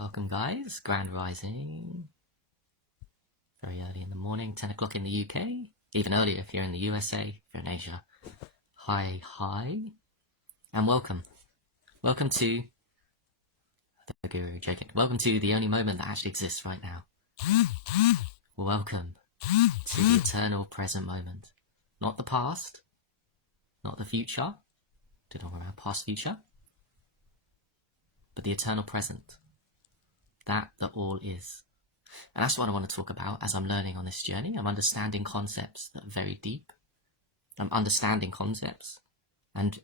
Welcome guys, Grand Rising. Very early in the morning, 10 o'clock in the UK. Even earlier if you're in the USA, if you're in Asia. Hi. And welcome. Welcome to the Guru joking. Welcome to the only moment that actually exists right now. Welcome to the eternal present moment. Not the past, not the future. Don't talk about past, future. But the eternal present. That all is. And that's what I want to talk about as I'm learning on this journey. I'm understanding concepts that are very deep. I'm understanding concepts and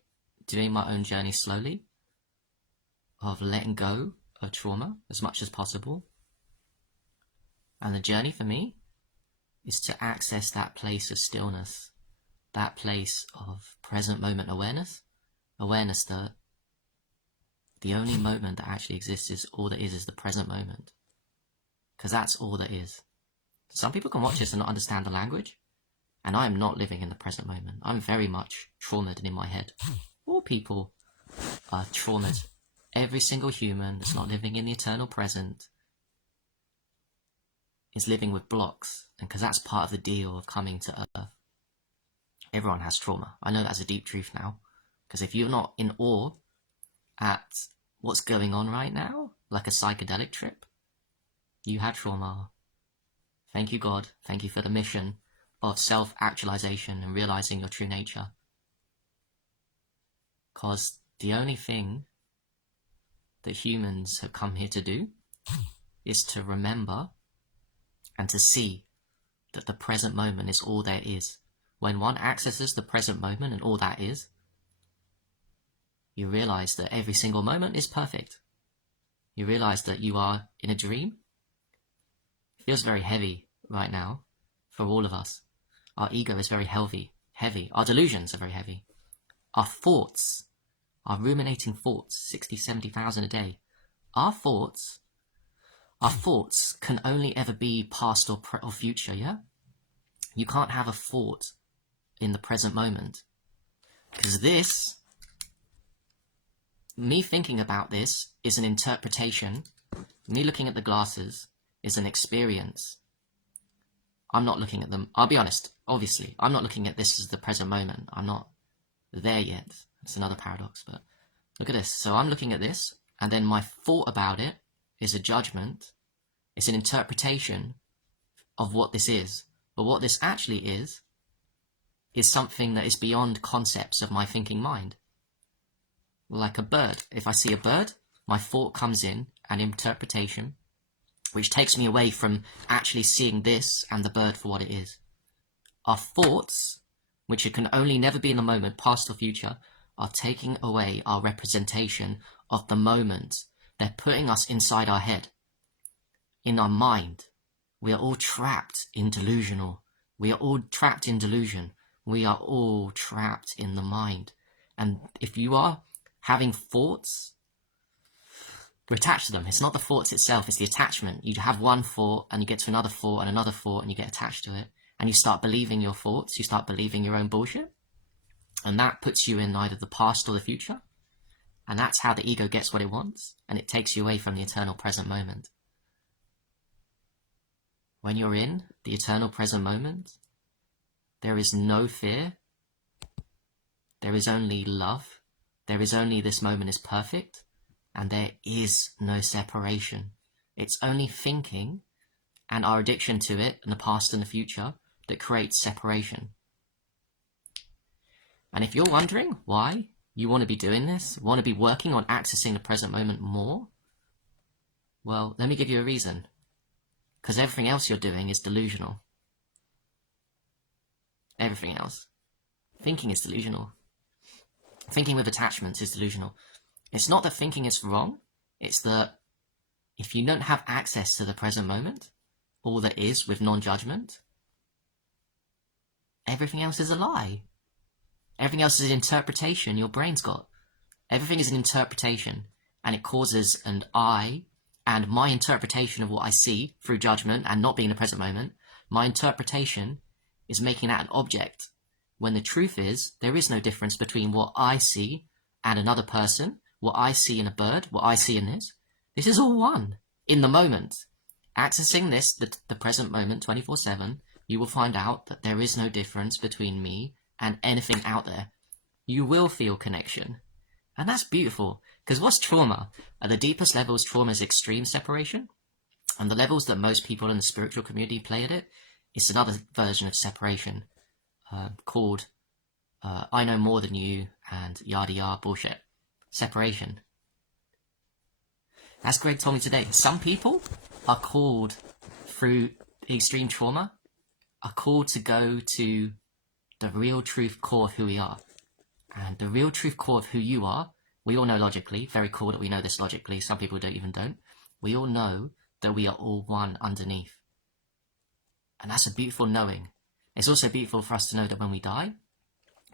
doing my own journey slowly of letting go of trauma as much as possible. And the journey for me is to access that place of stillness, that place of present moment awareness that the only moment that actually exists is all that is the present moment. Because that's all that is. Some people can watch this and not understand the language. And I am not living in the present moment. I'm very much traumatized in my head. All people are traumatized. Every single human that's not living in the eternal present is living with blocks. And because that's part of the deal of coming to Earth. Everyone has trauma. I know that's a deep truth now. Because if you're not in awe at what's going on right now, like a psychedelic trip, you had trauma. Thank you, God. Thank you for the mission of self-actualization and realizing your true nature. Because the only thing that humans have come here to do is to remember and to see that the present moment is all there is. When one accesses the present moment and all that is, you realize that every single moment is perfect. You realize that you are in a dream. It feels very heavy right now for all of us. Our ego is very heavy. Our delusions are very heavy. Our thoughts, our ruminating thoughts, 60, 70,000 a day. Our thoughts can only ever be past or future, yeah? You can't have a thought in the present moment. Because me thinking about this is an interpretation. Me looking at the glasses is an experience. I'm not looking at them. I'll be honest, obviously. I'm not looking at this as the present moment. I'm not there yet. It's another paradox, but look at this. So I'm looking at this, and then my thought about it is a judgment. It's an interpretation of what this is. But what this actually is something that is beyond concepts of my thinking mind. Like a bird. If I see a bird, my thought comes in, an interpretation, which takes me away from actually seeing this and the bird for what it is. Our thoughts, which can only never be in the moment, past or future, are taking away our representation of the moment. They're putting us inside our head, in our mind. We are all trapped in delusional. We are all trapped in delusion. We are all trapped in the mind. And if you are having thoughts, we're attached to them. It's not the thoughts itself, it's the attachment. You have one thought and you get to another thought and another thought and you get attached to it. And you start believing your thoughts, you start believing your own bullshit. And that puts you in either the past or the future. And that's how the ego gets what it wants. And it takes you away from the eternal present moment. When you're in the eternal present moment, there is no fear. There is only love. There is only this moment is perfect, and there is no separation. It's only thinking and our addiction to it in the past and the future that creates separation. And if you're wondering why you want to be doing this, want to be working on accessing the present moment more, well, let me give you a reason. Because everything else you're doing is delusional. Everything else. Thinking is delusional. Thinking with attachments is delusional. It's not that thinking is wrong. It's that if you don't have access to the present moment, all that is with non-judgment, everything else is a lie. Everything else is an interpretation your brain's got. Everything is an interpretation, and it causes and my interpretation of what I see through judgment and not being in the present moment, my interpretation is making that an object. When the truth is, there is no difference between what I see and another person, what I see in a bird, what I see in this. This is all one. in the moment. Accessing this, the present moment, 24/7, you will find out that there is no difference between me and anything out there. You will feel connection. And that's beautiful. Because what's trauma? At the deepest levels, trauma is extreme separation. And the levels that most people in the spiritual community play at it, it's another version of separation called I know more than you and yada yada bullshit. Separation. As Greg told me today, some people are called, through extreme trauma, are called to go to the real truth core of who we are. And the real truth core of who you are, we all know logically, very cool that we know this logically, some people don't. We all know that we are all one underneath. And that's a beautiful knowing. It's also beautiful for us to know that when we die,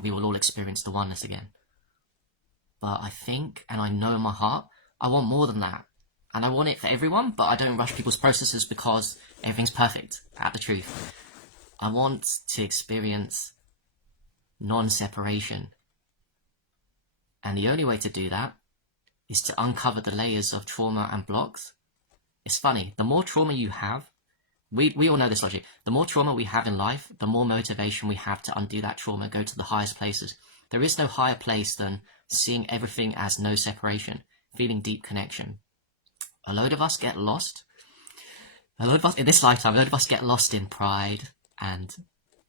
we will all experience the oneness again. But I think, and I know in my heart, I want more than that. And I want it for everyone, but I don't rush people's processes because everything's perfect at the truth. I want to experience non-separation. And the only way to do that is to uncover the layers of trauma and blocks. It's funny, the more trauma you have, we all know this logic, the more trauma we have in life, the more motivation we have to undo that trauma, go to the highest places. There is no higher place than seeing everything as no separation, feeling deep connection. A load of us get lost. In this lifetime, a load of us get lost in pride and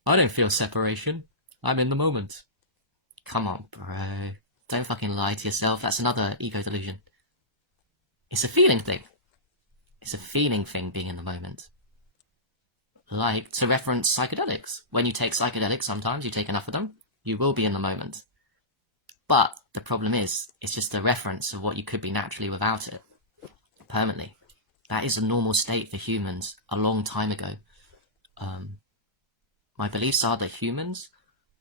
I don't feel separation. I'm in the moment. Come on, bro. Don't fucking lie to yourself. That's another ego delusion. It's a feeling thing. It's a feeling thing, being in the moment. Like, to reference psychedelics. When you take psychedelics, sometimes you take enough of them, you will be in the moment. But the problem is, it's just a reference of what you could be naturally without it. Permanently. That is a normal state for humans a long time ago. My beliefs are that humans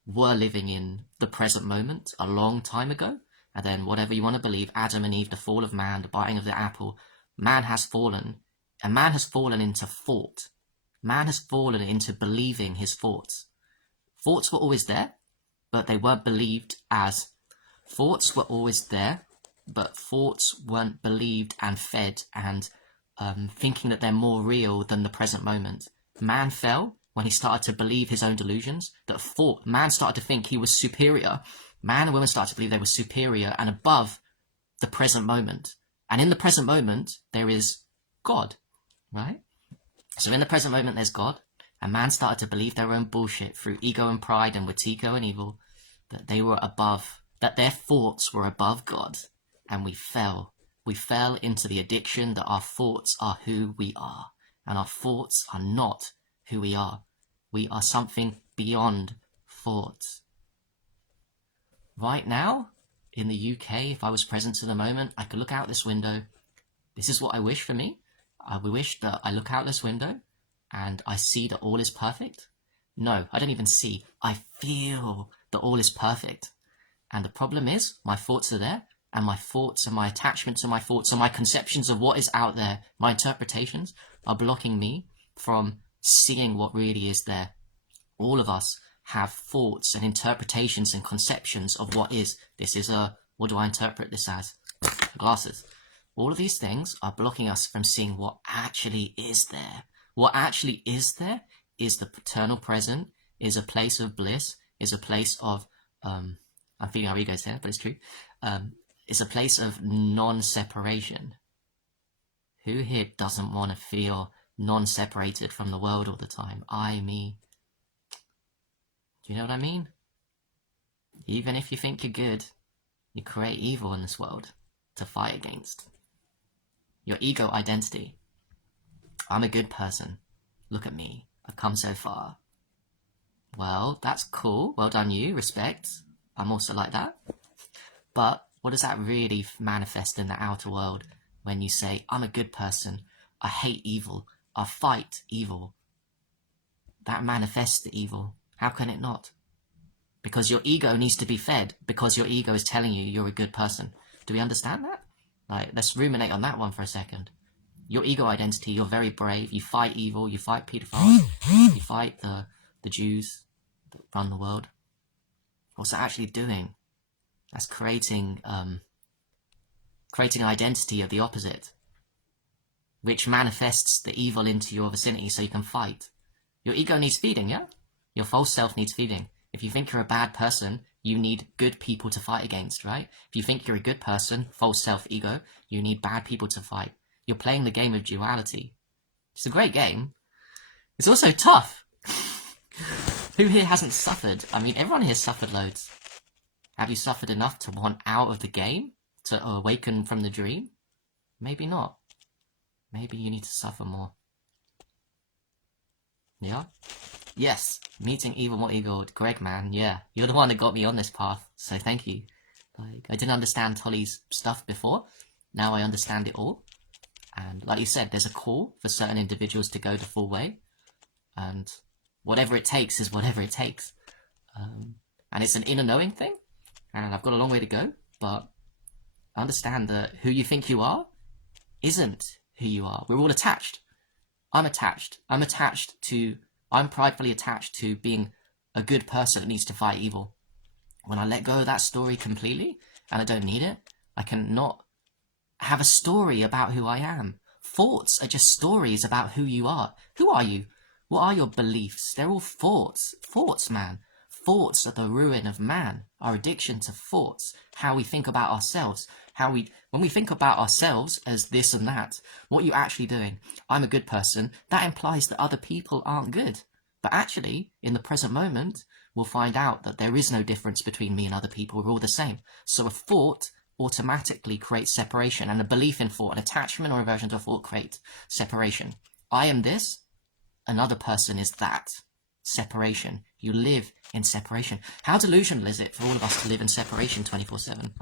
were living in the present moment a long time ago, and then whatever you want to believe, Adam and Eve, the fall of man, the biting of the apple, man has fallen, and man has fallen into thought. Man has fallen into believing his thoughts. Thoughts were always there, but they weren't believed as. Thoughts were always there, but thoughts weren't believed and fed and thinking that they're more real than the present moment. Man fell when he started to believe his own delusions, man started to think he was superior. Man and women started to believe they were superior and above the present moment. And in the present moment, there is God, right? So in the present moment, there's God, and man started to believe their own bullshit through ego and pride and Wetiko and evil, that they were above, that their thoughts were above God, and we fell. We fell into the addiction that our thoughts are who we are, and our thoughts are not who we are. We are something beyond thoughts. Right now, in the UK, if I was present to the moment, I could look out this window. This is what I wish for me. I wish that I look out this window and I see that all is perfect. No, I don't even see. I feel that all is perfect. And the problem is, my thoughts are there, and my thoughts and my attachment to my thoughts and my conceptions of what is out there, my interpretations, are blocking me from seeing what really is there. All of us have thoughts and interpretations and conceptions of what is. This is what do I interpret this as? Glasses. All of these things are blocking us from seeing what actually is there. What actually is there is the paternal present, is a place of bliss, is a place of, I'm feeling our egos here, but it's true, is a place of non-separation. Who here doesn't want to feel non-separated from the world all the time? I, me. Do you know what I mean? Even if you think you're good, you create evil in this world to fight against. Your ego identity. I'm a good person. Look at me. I've come so far. Well, that's cool. Well done you. Respect. I'm also like that. But what does that really manifest in the outer world when you say, I'm a good person, I hate evil, I fight evil? That manifests the evil. How can it not? Because your ego needs to be fed, because your ego is telling you you're a good person. Do we understand that? Like, let's ruminate on that one for a second. Your ego identity, you're very brave, you fight evil, you fight pedophiles, you fight the Jews that run the world. What's that actually doing? That's creating an identity of the opposite. which manifests the evil into your vicinity so you can fight. Your ego needs feeding, yeah? Your false self needs feeding. If you think you're a bad person, you need good people to fight against, right? If you think you're a good person, false self, ego, you need bad people to fight. You're playing the game of duality. It's a great game. It's also tough. Who here hasn't suffered? I mean, everyone here suffered loads. Have you suffered enough to want out of the game? To awaken from the dream? Maybe not. Maybe you need to suffer more. Yeah? Yes, meeting Evil More Ego, Greg, man, yeah. You're the one that got me on this path, so thank you. Like, I didn't understand Tolly's stuff before. Now I understand it all. And like you said, there's a call for certain individuals to go the full way. And whatever it takes is whatever it takes. And it's an inner knowing thing. And I've got a long way to go. But understand that who you think you are isn't who you are. We're all attached. I'm attached. I'm pridefully attached to being a good person that needs to fight evil. When I let go of that story completely, and I don't need it, I can not have a story about who I am. Thoughts are just stories about who you are. Who are you? What are your beliefs? They're all thoughts. Thoughts, man. Thoughts are the ruin of man. Our addiction to thoughts. How we think about ourselves. When we think about ourselves as this and that, what are you actually doing? I'm a good person. That implies that other people aren't good. But actually, in the present moment, we'll find out that there is no difference between me and other people. We're all the same. So a thought automatically creates separation, and a belief in thought, an attachment or aversion to a thought creates separation. I am this, another person is that. Separation. You live in separation. How delusional is it for all of us to live in separation 24/7?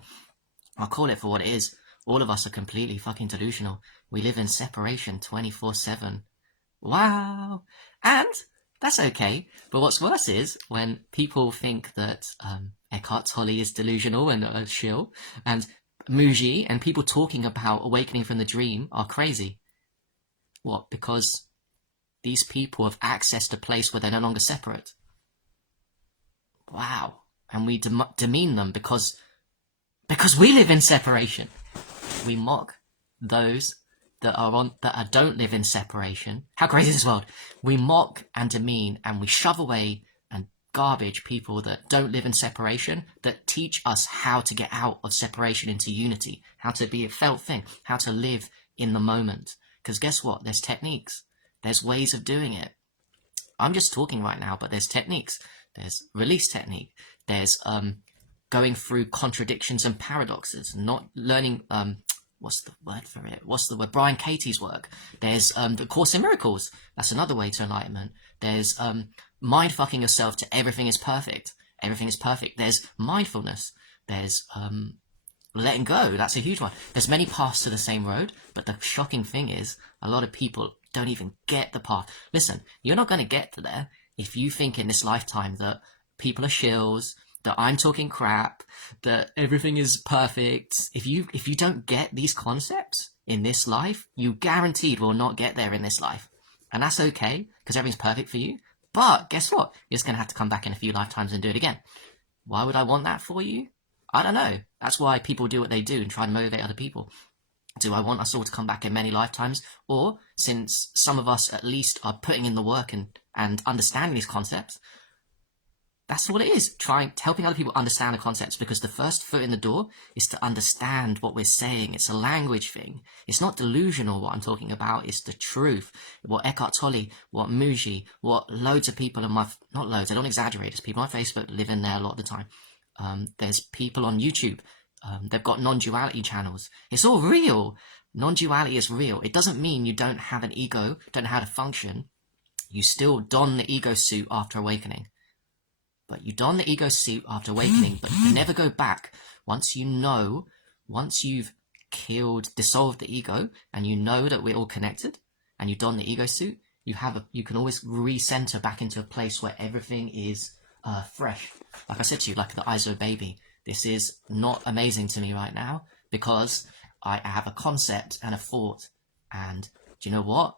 I'll call it for what it is. All of us are completely fucking delusional. We live in separation 24/7. Wow! And that's okay. But what's worse is when people think that Eckhart Tolle is delusional and a shill, and Muji and people talking about awakening from the dream are crazy. What? Because these people have accessed a place where they're no longer separate. Wow. And we demean them because we live in separation. We mock those that don't live in separation. How crazy is this world? We mock and demean and we shove away and garbage people that don't live in separation, that teach us how to get out of separation into unity, how to be a felt thing, how to live in the moment. Because guess what? There's techniques. There's ways of doing it. I'm just talking right now, but there's techniques. There's release technique. There's going through contradictions and paradoxes, not learning, what's the word for it? What's the word? Brian Katie's work. There's the Course in Miracles. That's another way to enlightenment. There's mind fucking yourself to everything is perfect. Everything is perfect. There's mindfulness. There's letting go. That's a huge one. There's many paths to the same road, but the shocking thing is a lot of people don't even get the path. Listen, you're not going to get to there if you think in this lifetime that people are shills, that I'm talking crap, that everything is perfect. If you don't get these concepts in this life, you guaranteed will not get there in this life. And that's okay, because everything's perfect for you. But guess what? You're just going to have to come back in a few lifetimes and do it again. Why would I want that for you? I don't know. That's why people do what they do and try to motivate other people. Do I want us all to come back in many lifetimes? Or, since some of us at least are putting in the work and understanding these concepts, that's what it is. Helping other people understand the concepts, because the first foot in the door is to understand what we're saying. It's a language thing. It's not delusional what I'm talking about. It's the truth. What Eckhart Tolle, what Muji, what loads of people not loads, I don't exaggerate. There's people on Facebook that live in there a lot of the time. There's people on YouTube. They've got non-duality channels. It's all real. Non-duality is real. It doesn't mean you don't have an ego, don't know how to function. You still don the ego suit after awakening. But you don the ego suit after awakening, but you can never go back. Once you've dissolved the ego, and you know that we're all connected, and you don the ego suit, you can always recenter back into a place where everything is fresh. Like I said to you, like the eyes of a baby. This is not amazing to me right now because I have a concept and a thought. And do you know what?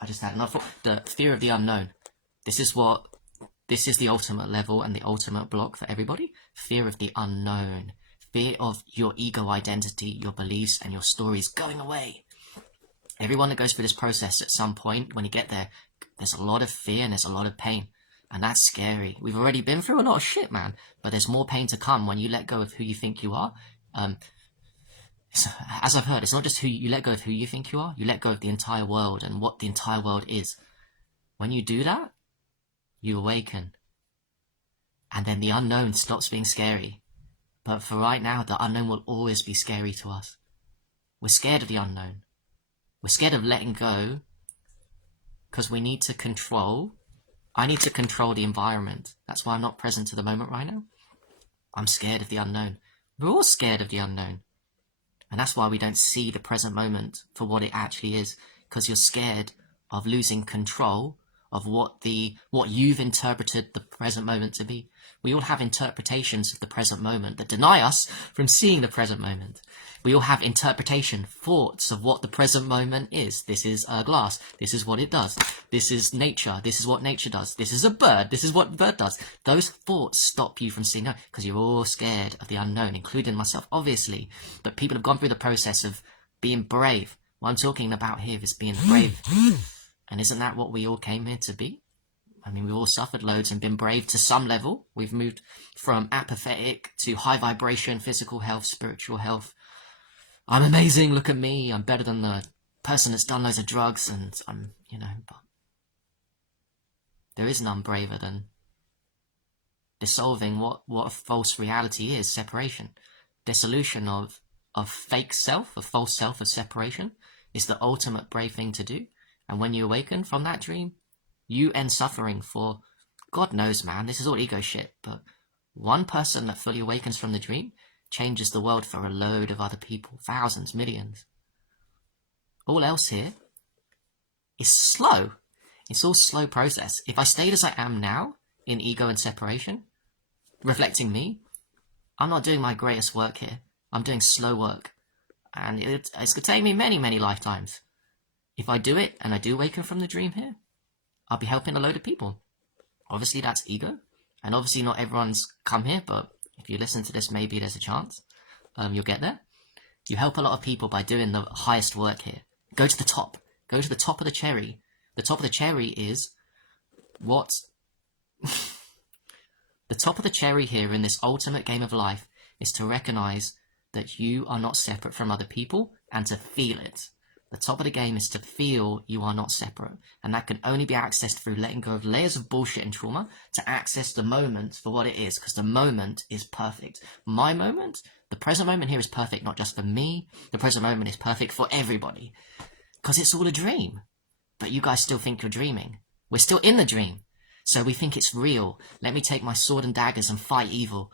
I just had another thought. The fear of the unknown. This is the ultimate level and the ultimate block for everybody. Fear of the unknown. Fear of your ego identity, your beliefs and your stories going away. Everyone that goes through this process at some point, when you get there, there's a lot of fear and there's a lot of pain. And that's scary. We've already been through a lot of shit, man. But there's more pain to come when you let go of who you think you are. As I've heard, it's not just who you let go of who you think you are. You let go of the entire world and what the entire world is. When you do that, you awaken. And then the unknown stops being scary. But for right now, the unknown will always be scary to us. We're scared of the unknown. We're scared of letting go because we need to control. I need to control the environment. That's why I'm not present to the moment right now. I'm scared of the unknown. We're all scared of the unknown. And that's why we don't see the present moment for what it actually is, because you're scared of losing control of what you've interpreted the present moment to be. We all have interpretations of the present moment that deny us from seeing the present moment. We all have thoughts of what the present moment is. This is a glass. This is what it does. This is nature. This is what nature does. This is a bird. This is what the bird does. Those thoughts stop you from seeing no, because you're all scared of the unknown, including myself, obviously. But people have gone through the process of being brave. What I'm talking about here is being brave. And isn't that what we all came here to be? I mean, we've all suffered loads and been brave to some level. We've moved from apathetic to high vibration, physical health, spiritual health. I'm amazing, look at me, I'm better than the person that's done loads of drugs, and I'm, but there is none braver than dissolving what a false reality is, separation. Dissolution of fake self, of false self, of separation, is the ultimate brave thing to do. And when you awaken from that dream, you end suffering for, God knows, man, this is all ego shit, but one person that fully awakens from the dream changes the world for a load of other people, thousands, millions. All else here is slow. It's all slow process. If I stayed as I am now, in ego and separation, reflecting me, I'm not doing my greatest work here. I'm doing slow work. And it's going to take me many, many lifetimes. If I do it, and I do awaken from the dream here, I'll be helping a load of people. Obviously, that's ego. And obviously, not everyone's come here, but if you listen to this, maybe there's a chance you'll get there. You help a lot of people by doing the highest work here. Go to the top. Go to the top of the cherry. The top of the cherry is what... The top of the cherry here in this ultimate game of life is to recognize that you are not separate from other people and to feel it. The top of the game is to feel you are not separate, and that can only be accessed through letting go of layers of bullshit and trauma to access the moment for what it is, because the moment is perfect. My moment, the present moment here is perfect, not just for me. The present moment is perfect for everybody, because it's all a dream. But you guys still think you're dreaming. We're still in the dream, so we think it's real. Let me take my sword and daggers and fight evil.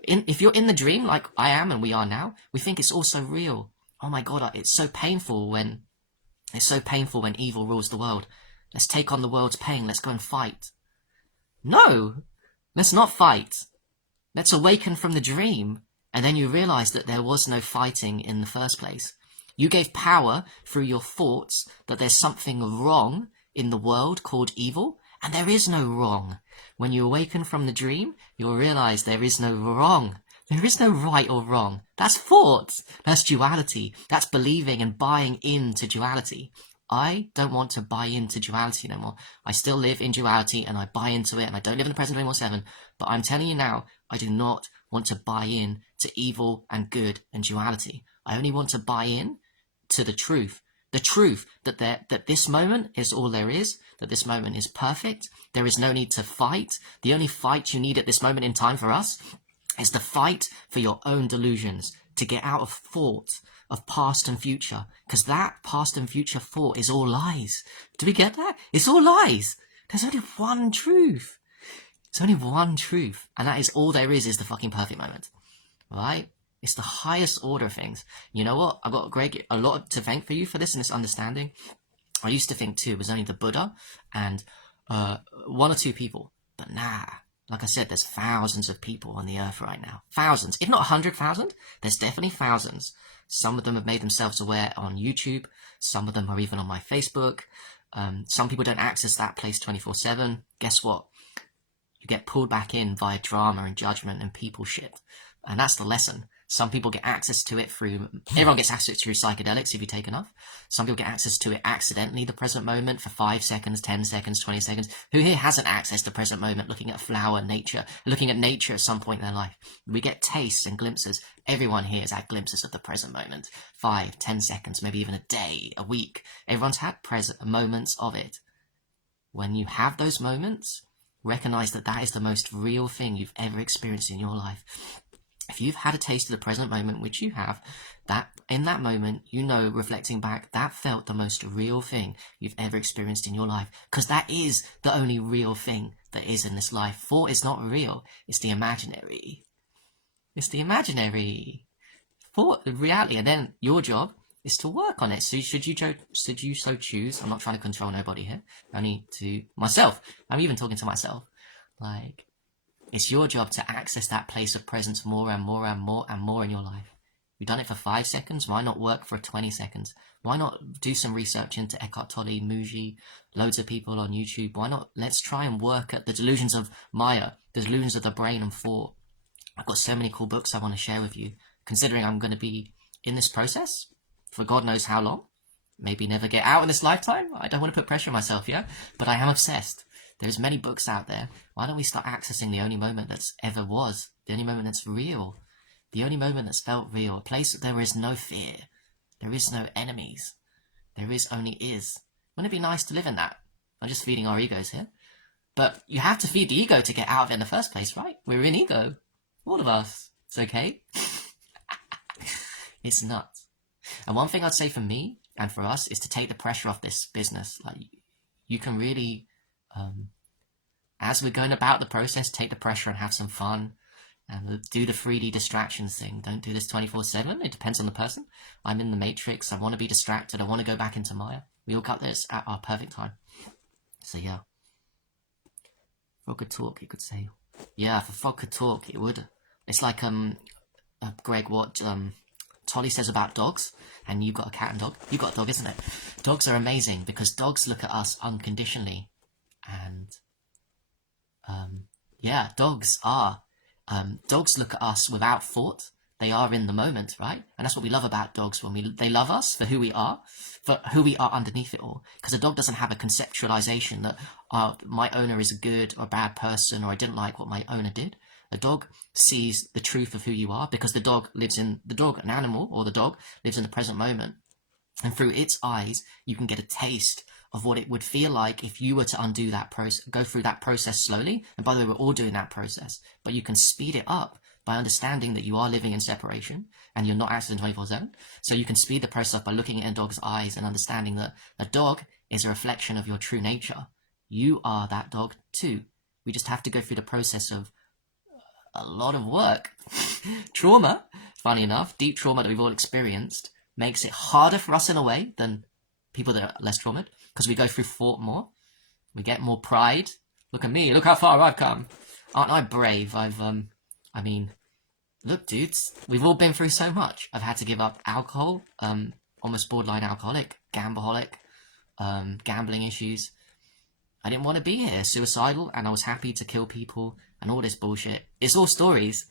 If you're in the dream, like I am and we are now, we think it's also real. Oh my God, it's so painful when evil rules the world. Let's take on the world's pain. Let's go and fight. No, let's not fight. Let's awaken from the dream, and then you realize that there was no fighting in the first place. You gave power through your thoughts that there's something wrong in the world called evil, and there is no wrong. When you awaken from the dream, you'll realize there is no wrong. There is no right or wrong. That's thought. That's duality. That's believing and buying into duality. I don't want to buy into duality no more. I still live in duality and I buy into it, and I don't live in the present 24/7. But I'm telling you now, I do not want to buy in to evil and good and duality. I only want to buy in to the truth. The truth that this moment is all there is, that this moment is perfect. There is no need to fight. The only fight you need at this moment in time for us is the fight for your own delusions, to get out of thought of past and future, because that past and future thought is all lies. Do we get that? It's all lies. There's only one truth. There's only one truth, and that is all there is the fucking perfect moment. Right? It's the highest order of things. You know what? I've got a lot to thank for you for this and this understanding. I used to think too it was only the Buddha and one or two people, but nah. Like I said, there's thousands of people on the earth right now. Thousands. If not 100,000, there's definitely thousands. Some of them have made themselves aware on YouTube. Some of them are even on my Facebook. Some people don't access that place 24/7. Guess what? You get pulled back in via drama and judgment and people shit. And that's the lesson. Some people get access to it through, everyone gets access through psychedelics if you take enough. Some people get access to it accidentally, the present moment, for 5 seconds, 10 seconds, 20 seconds. Who here hasn't accessed the present moment, looking at a flower, nature, looking at nature at some point in their life? We get tastes and glimpses. Everyone here has had glimpses of the present moment. 5, 10 seconds, maybe even a day, a week. Everyone's had present moments of it. When you have those moments, recognize that that is the most real thing you've ever experienced in your life. If you've had a taste of the present moment, which you have, that in that moment, you know, reflecting back, that felt the most real thing you've ever experienced in your life. Because that is the only real thing that is in this life. Thought is not real. It's the imaginary. It's the imaginary. Thought, the reality. And then your job is to work on it. So should you so choose, I'm not trying to control nobody here, only to myself. I'm even talking to myself. Like, it's your job to access that place of presence more and more and more and more in your life. You've done it for 5 seconds, why not work for 20 seconds? Why not do some research into Eckhart Tolle, Muji, loads of people on YouTube? Why not, let's try and work at the delusions of Maya, the delusions of the brain and thought. I've got so many cool books I want to share with you, considering I'm going to be in this process for God knows how long. Maybe never get out in this lifetime. I don't want to put pressure on myself, yeah? But I am obsessed. There's many books out there. Why don't we start accessing the only moment that's ever was? The only moment that's real. The only moment that's felt real. A place that there is no fear. There is no enemies. There is only is. Wouldn't it be nice to live in that? I'm just feeding our egos here. But you have to feed the ego to get out of it in the first place, right? We're in ego. All of us. It's okay. It's nuts. And one thing I'd say for me and for us is to take the pressure off this business. Like, you can really, as we're going about the process, take the pressure and have some fun and do the 3D distractions thing. Don't do this 24/7. It depends on the person. I'm in the matrix. I want to be distracted. I want to go back into Maya. We all got this at our perfect time. So yeah. Frog could talk, you could say. Yeah, if a frog could talk, it would. It's like, Greg, what, Tolly says about dogs, and you've got a cat and dog. You've got a dog, isn't it? Dogs are amazing because dogs look at us unconditionally. And, yeah, dogs look at us without thought. They are in the moment, right? And that's what we love about dogs. They love us for who we are underneath it all. Because a dog doesn't have a conceptualization that my owner is a good or bad person, or I didn't like what my owner did. A dog sees the truth of who you are because the dog, an animal, or the dog lives in the present moment. And through its eyes, you can get a taste of what it would feel like if you were to undo that process, go through that process slowly. And by the way, we're all doing that process, but you can speed it up by understanding that you are living in separation and you're not accessing 24/7. So you can speed the process up by looking at a dog's eyes and understanding that a dog is a reflection of your true nature. You are that dog too. We just have to go through the process of a lot of work. Trauma, funny enough, deep trauma that we've all experienced makes it harder for us in a way than people that are less traumatized, because we go through thought more. We get more pride. Look at me, look how far I've come. Aren't I brave? Look, dudes, we've all been through so much. I've had to give up alcohol, almost borderline alcoholic, gambaholic, gambling issues. I didn't want to be here, suicidal, and I was happy to kill people and all this bullshit. It's all stories.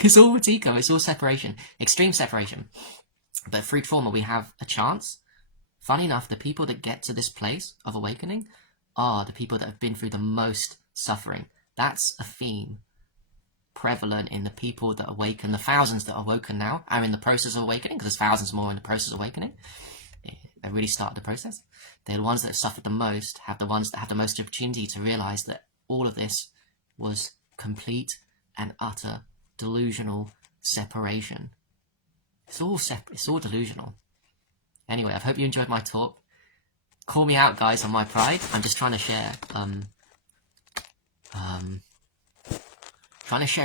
It's all Watiko. It's all separation. Extreme separation. But through trauma, we have a chance. Funny enough, the people that get to this place of awakening are the people that have been through the most suffering. That's a theme prevalent in the people that awaken. The thousands that are awoken now are in the process of awakening, because there's thousands more in the process of awakening. They really started the process. They're the ones that have suffered the most, have the ones that have the most opportunity to realize that all of this was complete and utter delusional separation. It's all delusional. Anyway, I hope you enjoyed my talk. Call me out, guys, on my pride. I'm just trying to share,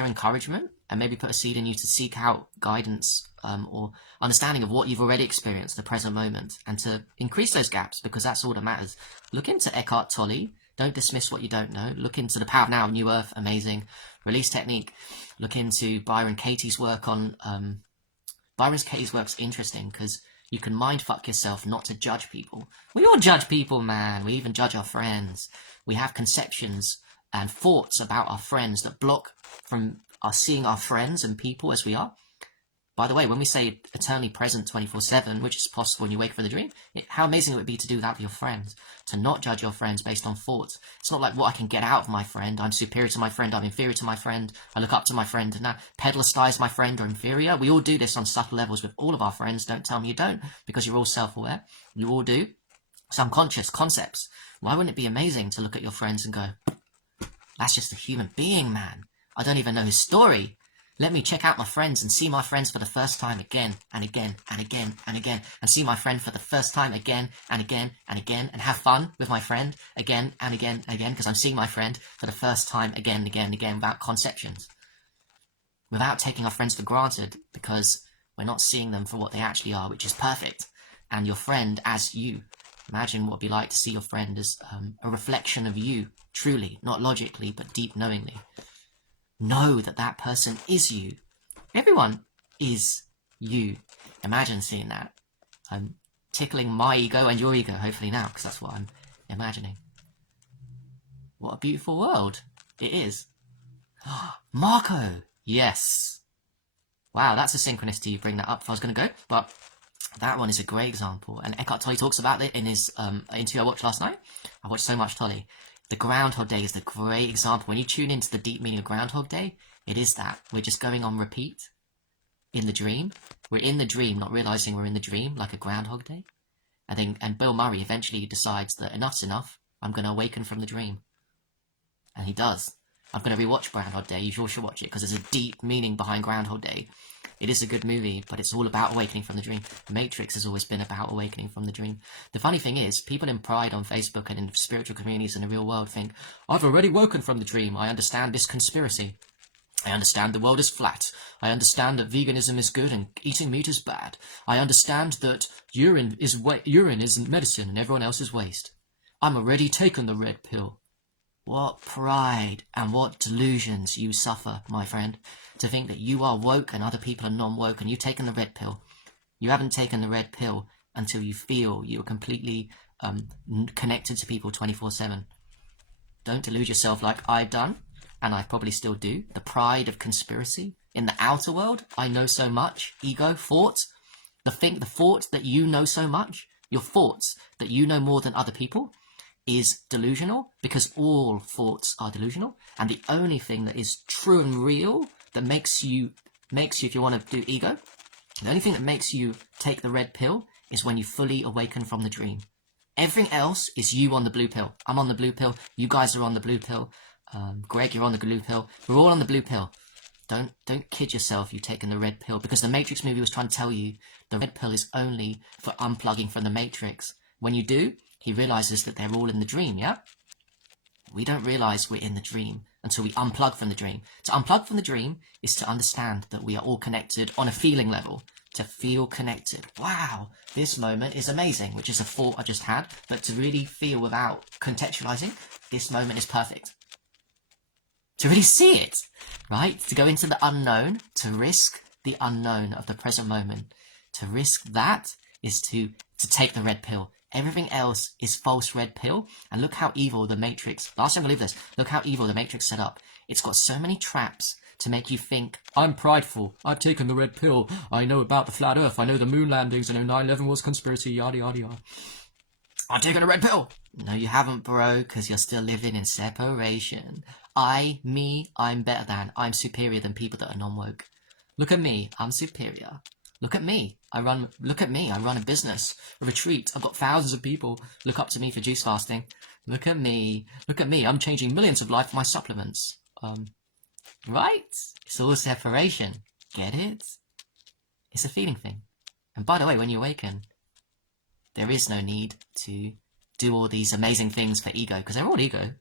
encouragement and maybe put a seed in you to seek out guidance, or understanding of what you've already experienced, the present moment, and to increase those gaps, because that's all that matters. Look into Eckhart Tolle. Don't dismiss what you don't know. Look into The Power of Now, New Earth, amazing. Release Technique. Look into Byron Katie's work on, Byron Katie's work's interesting because you can mind fuck yourself not to judge people. We all judge people, man. We even judge our friends. We have conceptions and thoughts about our friends that block from us seeing our friends and people as we are. By the way, when we say eternally present 24/7, which is possible when you wake from the dream, how amazing it would be to do that with your friends, to not judge your friends based on thoughts. It's not like what I can get out of my friend. I'm superior to my friend. I'm inferior to my friend. I look up to my friend. And now pedestalize my friend or inferior. We all do this on subtle levels with all of our friends. Don't tell me you don't, because you're all self-aware. You all do. Subconscious concepts. Why wouldn't it be amazing to look at your friends and go, that's just a human being, man. I don't even know his story. Let me check out my friends and see my friends for the first time again and again and again and again, and see my friend for the first time again and again and again, and have fun with my friend again and again and again, because I'm seeing my friend for the first time again and again and again, without conceptions, without taking our friends for granted, because we're not seeing them for what they actually are, which is perfect, and your friend as you. Imagine what it'd be like to see your friend as a reflection of you, truly, not logically, but deep knowingly. Know that that person is you. Everyone is you. Imagine seeing that. I'm tickling my ego and your ego, hopefully now, because that's what I'm imagining. What a beautiful world it is. Marco! Yes. Wow, that's a synchronicity you bring that up if I was going to go, but that one is a great example. And Eckhart Tolle talks about it in his interview I watched last night. I watched so much Tolle. The Groundhog Day is the great example. When you tune into the deep meaning of Groundhog Day, it is that. We're just going on repeat in the dream. We're in the dream, not realizing we're in the dream, like a Groundhog Day. And Bill Murray eventually decides that enough's enough. I'm going to awaken from the dream. And he does. I'm going to rewatch Groundhog Day. You all should watch it, because there's a deep meaning behind Groundhog Day. It is a good movie, but it's all about awakening from the dream. The Matrix has always been about awakening from the dream. The funny thing is, people in Pride on Facebook and in spiritual communities in the real world think, I've already woken from the dream. I understand this conspiracy. I understand the world is flat. I understand that veganism is good and eating meat is bad. I understand that urine is medicine and everyone else is waste. I'm already taken the red pill. What pride and what delusions you suffer, my friend, to think that you are woke and other people are non-woke and you've taken the red pill. You haven't taken the red pill until you feel you're completely connected to people 24/7. Don't delude yourself like I've done, and I probably still do. The pride of conspiracy. In the outer world, I know so much. Ego, thought. The thought that you know so much, your thoughts that you know more than other people, is delusional, because all thoughts are delusional, and the only thing that is true and real that makes you, if you want to do ego, the only thing that makes you take the red pill is when you fully awaken from the dream. Everything else is you on the blue pill. I'm on the blue pill. You guys are on the blue pill. Greg, you're on the blue pill. We're all on the blue pill. Don't kid yourself you've taken the red pill, because the Matrix movie was trying to tell you the red pill is only for unplugging from the Matrix. When you do, he realizes that they're all in the dream, yeah? We don't realize we're in the dream until we unplug from the dream. To unplug from the dream is to understand that we are all connected on a feeling level. To feel connected. Wow, this moment is amazing, which is a thought I just had, but to really feel without contextualizing, this moment is perfect. To really see it, right? To go into the unknown, to risk the unknown of the present moment. To risk that is to take the red pill. Everything else is false red pill. And look how evil the Matrix, last time I believe this, look how evil the Matrix set up. It's got so many traps to make you think, I'm prideful, I've taken the red pill, I know about the flat earth, I know the moon landings, I know 9/11 was conspiracy, yada yada yada. I've taken a red pill! No, you haven't, bro, because you're still living in separation. I'm better than, I'm superior than people that are non-woke. Look at me, I'm superior. Look at me, I run a business, a retreat, I've got thousands of people look up to me for juice fasting. Look at me, I'm changing millions of lives for my supplements. Right? It's all separation. Get it? It's a feeling thing. And by the way, when you awaken, there is no need to do all these amazing things for ego, because they're all ego.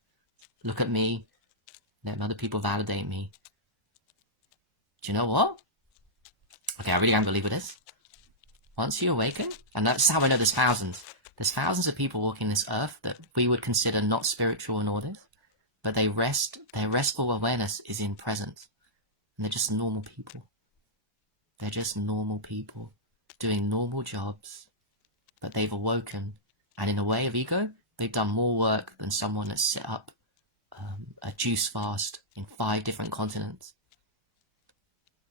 Look at me, let other people validate me. Do you know what? Okay, I really am going to leave with this. Once you awaken, and that's how I know there's thousands of people walking this earth that we would consider not spiritual and all this, but their restful awareness is in presence. And they're just normal people. They're just normal people doing normal jobs, but they've awoken. And in a way of ego, they've done more work than someone that's set up a juice fast in 5 different continents.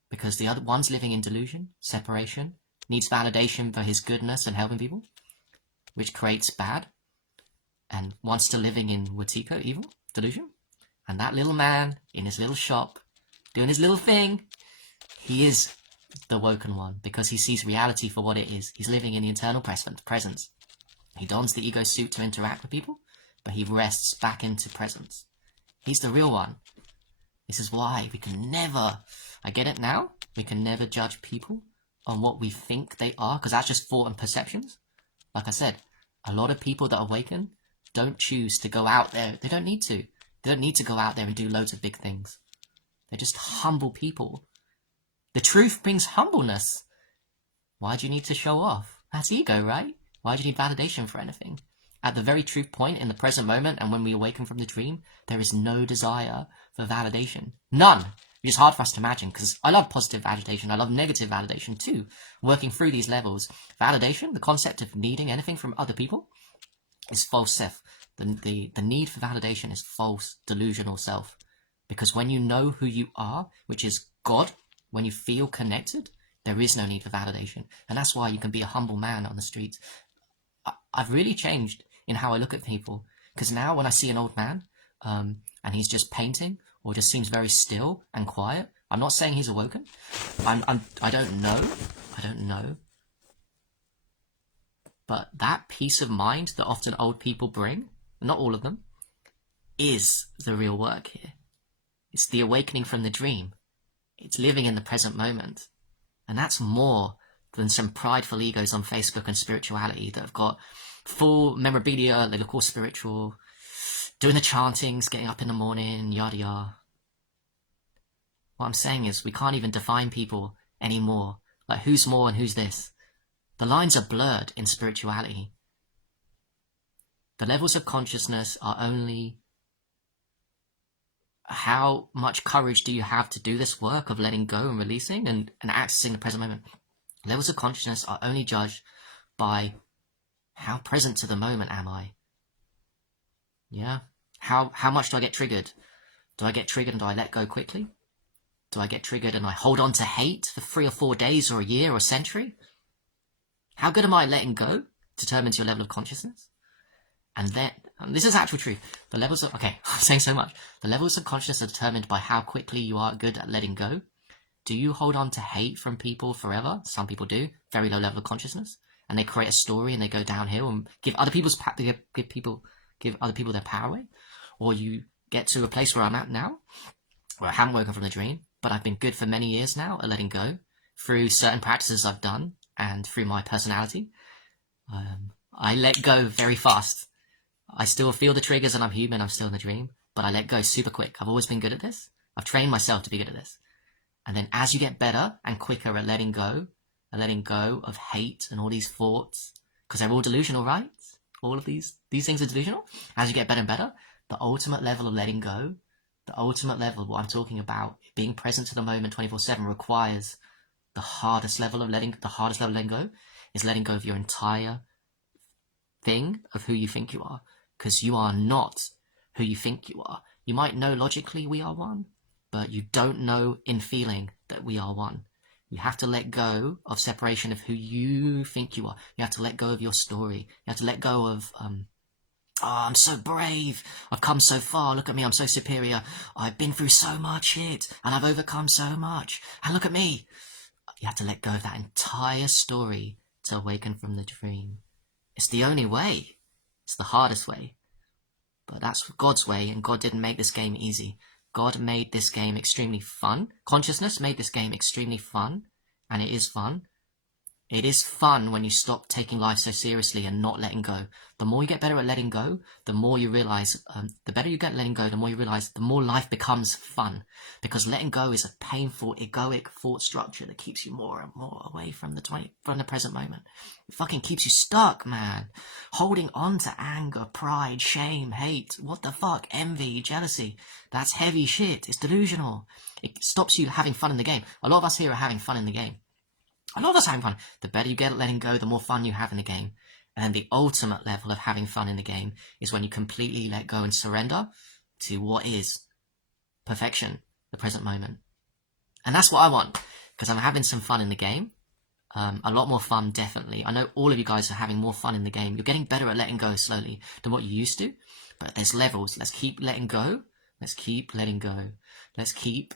because the other one's living in delusion, separation, needs validation for his goodness and helping people, which creates bad, and one's still living in Watiko, evil, delusion. And that little man in his little shop, doing his little thing, he is the woken one, because he sees reality for what it is. He's living in the eternal presence. He dons the ego suit to interact with people, but he rests back into presence. He's the real one. This is why we can never, I get it now, we can never judge people on what we think they are, because that's just thought and perceptions. Like I said, a lot of people that awaken don't choose to go out there. They don't need to. They don't need to go out there and do loads of big things. They're just humble people. The truth brings humbleness. Why do you need to show off? That's ego, right? Why do you need validation for anything? At the very true point in the present moment, and when we awaken from the dream, there is no desire for validation. None. Which is hard for us to imagine, because I love positive validation, I love negative validation too. Working through these levels. Validation, the concept of needing anything from other people, is false self. The need for validation is false, delusional self. Because when you know who you are, which is God, when you feel connected, there is no need for validation. And that's why you can be a humble man on the streets. I've really changed in how I look at people. Because now when I see an old man, and he's just painting, or just seems very still and quiet, I'm not saying he's awoken. I don't know. But that peace of mind that often old people bring, not all of them, is the real work here. It's the awakening from the dream. It's living in the present moment. And that's more than some prideful egos on Facebook and spirituality that have got full memorabilia, they look all spiritual, doing the chantings, getting up in the morning, yada yada. What I'm saying is we can't even define people anymore. Like who's more and who's this. The lines are blurred in spirituality. The levels of consciousness are only how much courage do you have to do this work of letting go and releasing and accessing the present moment. Levels of consciousness are only judged by how present to the moment am I. Yeah? How much do I get triggered? Do I get triggered and do I let go quickly? Do I get triggered and I hold on to hate for 3 or 4 days or a year or a century? How good am I at letting go? Determines your level of consciousness. And then, and this is actual truth, the levels of, okay, I'm saying so much. The levels of consciousness are determined by how quickly you are good at letting go. Do you hold on to hate from people forever? Some people do. Very low level of consciousness. And they create a story and they go downhill and give other people's give other people their power away. Or you get to a place where I'm at now, where I haven't woken from the dream, but I've been good for many years now at letting go through certain practices I've done and through my personality. I let go very fast. I still feel the triggers and I'm human, I'm still in the dream, but I let go super quick. I've always been good at this. I've trained myself to be good at this. And then as you get better and quicker at letting go of hate and all these thoughts, because they're all delusional, right? All of these things are delusional. As you get better and better, the ultimate level of letting go, the ultimate level of what I'm talking about, being present to the moment 24/7 requires the hardest level of letting go is letting go of your entire thing of who you think you are. Because you are not who you think you are. You might know logically we are one, but you don't know in feeling that we are one. You have to let go of separation of who you think you are. You have to let go of your story. You have to let go of, I'm so brave. I've come so far. Look at me. I'm so superior. I've been through so much shit and I've overcome so much. And look at me. You have to let go of that entire story to awaken from the dream. It's the only way. It's the hardest way. But that's God's way, and God didn't make this game easy. God made this game extremely fun. Consciousness made this game extremely fun, and it is fun. It is fun when you stop taking life so seriously and not letting go. The more you get better at letting go, the more you realize, the better you get at letting go, the more you realize, the more life becomes fun. Because letting go is a painful, egoic thought structure that keeps you more and more away from the present moment. It fucking keeps you stuck, man. Holding on to anger, pride, shame, hate, what the fuck, envy, jealousy. That's heavy shit. It's delusional. It stops you having fun in the game. A lot of us here are having fun in the game. A lot of us having fun. The better you get at letting go, the more fun you have in the game. And then the ultimate level of having fun in the game is when you completely let go and surrender to what is perfection, the present moment. And that's what I want. because I'm having some fun in the game. A lot more fun, definitely. I know all of you guys are having more fun in the game. You're getting better at letting go slowly than what you used to. But there's levels. Let's keep letting go. Let's keep letting go. Let's keep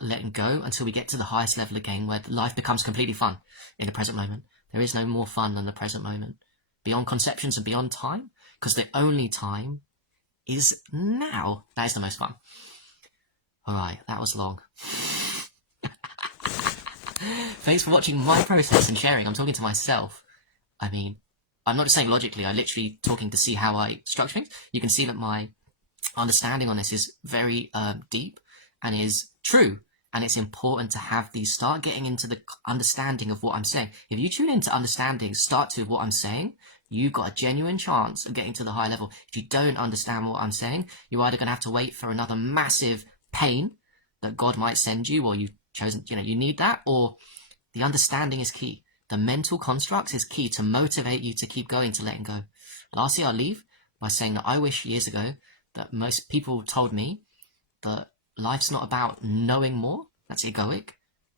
letting go until we get to the highest level of game where life becomes completely fun in the present moment. There is no more fun than the present moment. Beyond conceptions and beyond time. Because the only time is now. That is the most fun. Alright, that was long. Thanks for watching my process and sharing. I'm talking to myself. I mean, I'm not just saying logically, I'm literally talking to see how I structure things. You can see that my understanding on this is very deep and is true. And it's important to have these, start getting into the understanding of what I'm saying. If you tune into understanding, start to what I'm saying, you've got a genuine chance of getting to the high level. If you don't understand what I'm saying, you're either going to have to wait for another massive pain that God might send you, or you've chosen, you need that, or the understanding is key. The mental constructs is key to motivate you to keep going, to letting go. Lastly, I'll leave by saying that I wish years ago that most people told me that life's not about knowing more. That's egoic.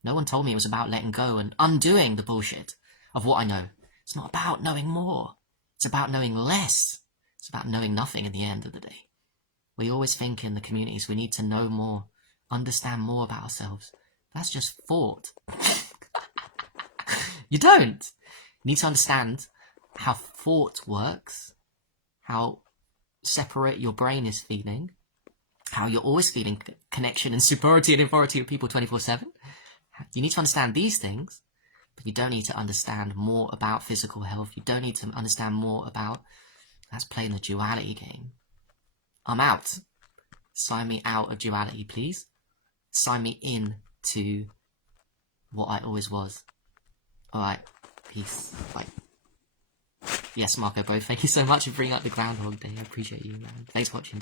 No one told me it was about letting go and undoing the bullshit of what I know. It's not about knowing more. It's about knowing less. It's about knowing nothing at the end of the day. We always think in the communities we need to know more, understand more about ourselves. That's just thought. You don't. You need to understand how thought works, how separate your brain is feeling, how you're always feeling connection and superiority and inferiority with people 24/7. You need to understand these things, but you don't need to understand more about physical health. You don't need to understand more about, that's playing the duality game. I'm out. Sign me out of duality, please. Sign me in to what I always was. Alright, peace. Bye. Yes, Marco, bro, thank you so much for bringing up the Groundhog Day. I appreciate you, man. Thanks for watching.